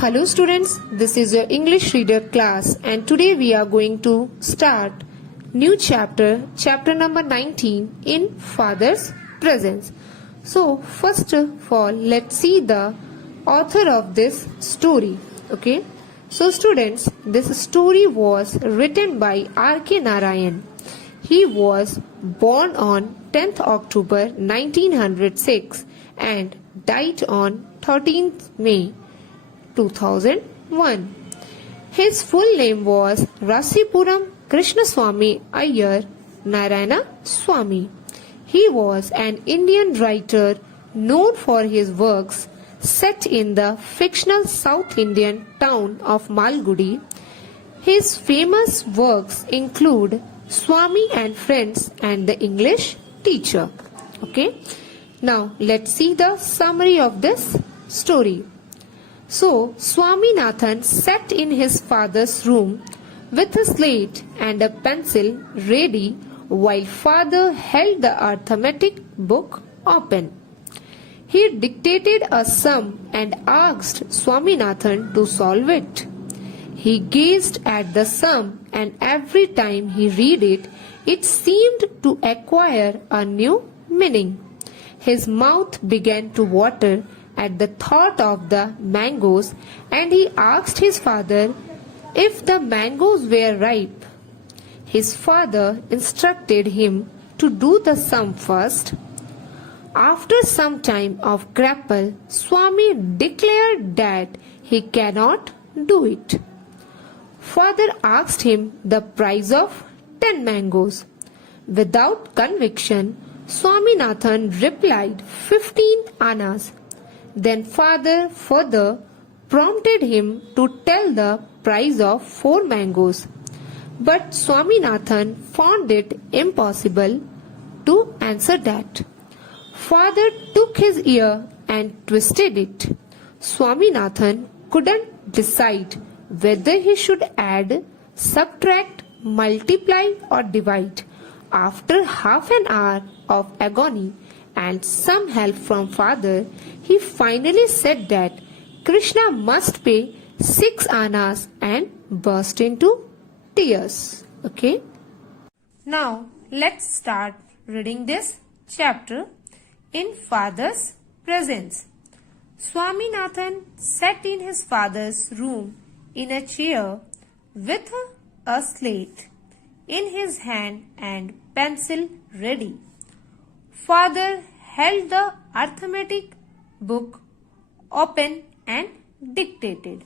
Hello students, this is your English reader class and today we are going to start new chapter number 19 in Father's Presence. So first of all, let's see the author of this story. Okay, so students, this story was written by R.K. Narayan. He was born on 10th October 1906 and died on 13th May 2001. His full name was Rasipuram Krishnaswamy Iyer Narayana Swamy. He was an Indian writer known for his works set in the fictional South Indian town of Malgudi. His famous works include Swamy and Friends and the English Teacher. Okay, now let's see the summary of this story. So, Swaminathan sat in his father's room with a slate and a pencil ready while father held the arithmetic book open. He dictated a sum and asked Swaminathan to solve it. He gazed at the sum and every time he read it, it seemed to acquire a new meaning. His mouth began to water at the thought of the mangoes and he asked his father if the mangoes were ripe. His father instructed him to do the sum first. After some time of grapple, Swami declared that he cannot do it. Father asked him the price of 10 mangoes. Without conviction, Swaminathan replied 15 annas. Then father further prompted him to tell the price of 4 mangoes. But Swaminathan found it impossible to answer that. Father took his ear and twisted it. Swaminathan couldn't decide whether he should add, subtract, multiply or divide. After half an hour of agony and some help from father, he finally said that Krishna must pay 6 annas and burst into tears. Okay. Now let's start reading this chapter in Father's Presence. Swaminathan sat in his father's room in a chair with a slate in his hand and pencil ready. Father held the arithmetic book open and dictated.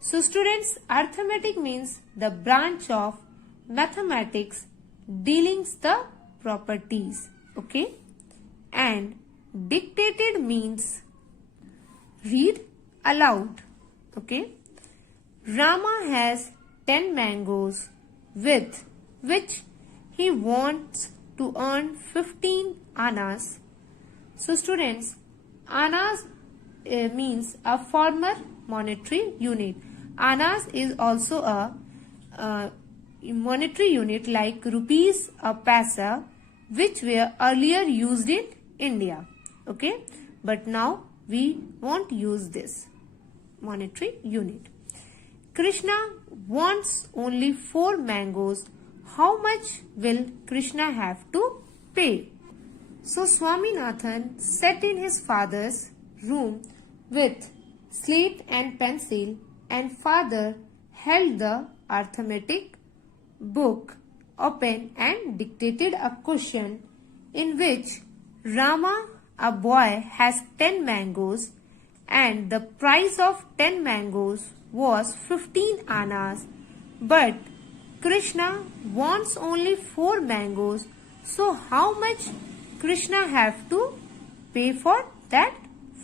So students, arithmetic means the branch of mathematics dealing the properties. Okay, and dictated means read aloud. Okay, Rama has 10 mangoes with which he wants to earn 15 annas. So students, annas means a former monetary unit. Annas is also a monetary unit like rupees or paisa, which were earlier used in India. Okay, but now we won't use this monetary unit. Krishna wants only 4 mangoes. How much will Krishna have to pay? So Swaminathan sat in his father's room with slate and pencil and father held the arithmetic book open and dictated a question in which Rama, a boy, has 10 mangoes and the price of 10 mangoes was 15 annas, but Krishna wants only 4 mangoes. So how much Krishna have to pay for that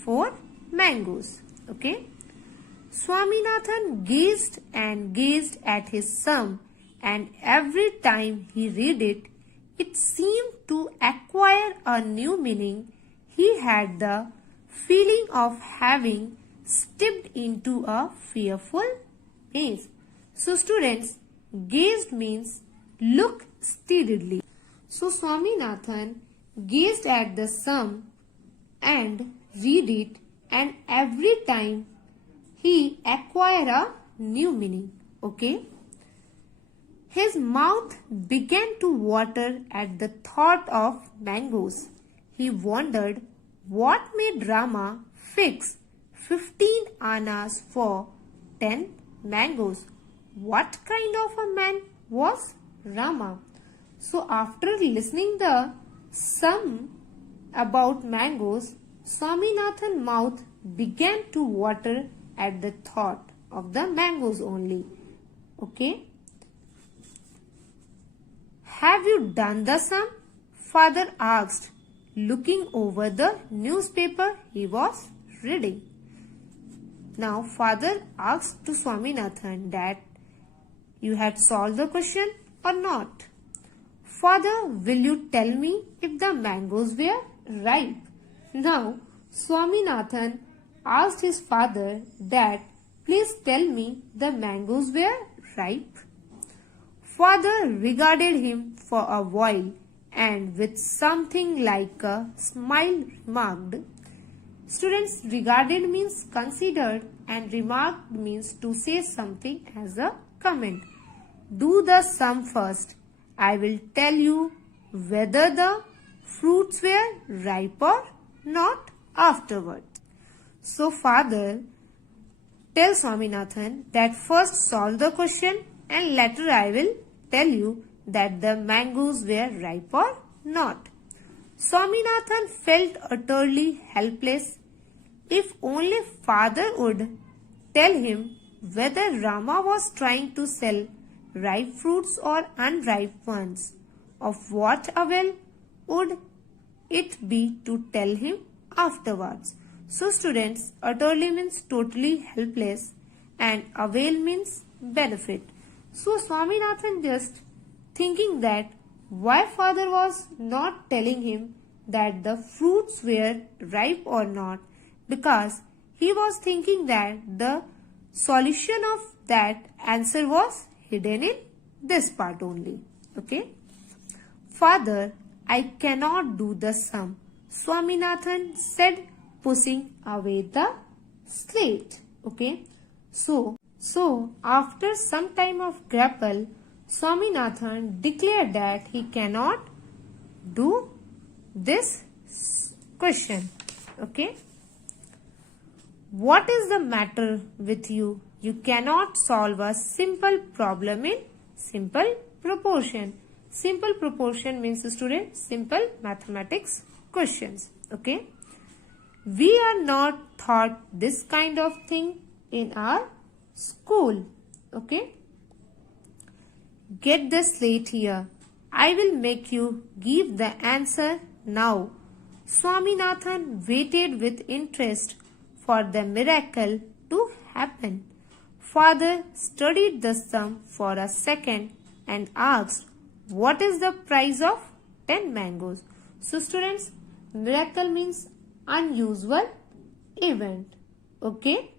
4 mangoes? Okay. Swaminathan gazed and gazed at his sum and every time he read it, it seemed to acquire a new meaning. He had the feeling of having stepped into a fearful maze. So students, gazed means look steadily. So Swaminathan gazed at the sum and read it, and every time he acquired a new meaning. Okay. His mouth began to water at the thought of mangoes. He wondered what made Rama fix 15 annas for 10 mangoes. What kind of a man was Rama? So after listening the sum about mangoes, Swaminathan's mouth began to water at the thought of the mangoes only. Okay. Have you done the sum? Father asked, looking over the newspaper he was reading. Now father asked to Swaminathan that you had solved the question or not. Father, will you tell me if the mangoes were ripe? Now Swaminathan asked his father that please tell me the mangoes were ripe. Father regarded him for a while and with something like a smile remarked. Students, regarded means considered and remarked means to say something as a comment. Do the sum first. I will tell you whether the fruits were ripe or not afterward. So father tells Swaminathan that first solve the question and later I will tell you that the mangoes were ripe or not. Swaminathan felt utterly helpless. If only father would tell him whether Rama was trying to sell ripe fruits or unripe ones. Of what avail would it be to tell him afterwards? So students, utterly means totally helpless and avail means benefit. So Swaminathan just thinking that why father was not telling him that the fruits were ripe or not, because he was thinking that the solution of that answer was hidden in this part only. Okay. Father, I cannot do the sum, Swaminathan said, pushing away the slate. Okay. So after some time of grapple, Swaminathan declared that he cannot do this question. Okay. What is the matter with you? You cannot solve a simple problem in simple proportion. Simple proportion means, student, simple mathematics questions. Okay. We are not taught this kind of thing in our school. Okay. Get the slate here. I will make you give the answer now. Swaminathan waited with interest for the miracle to happen. Father studied the sum for a second and asked, what is the price of 10 mangoes? So students, miracle means unusual event. Okay.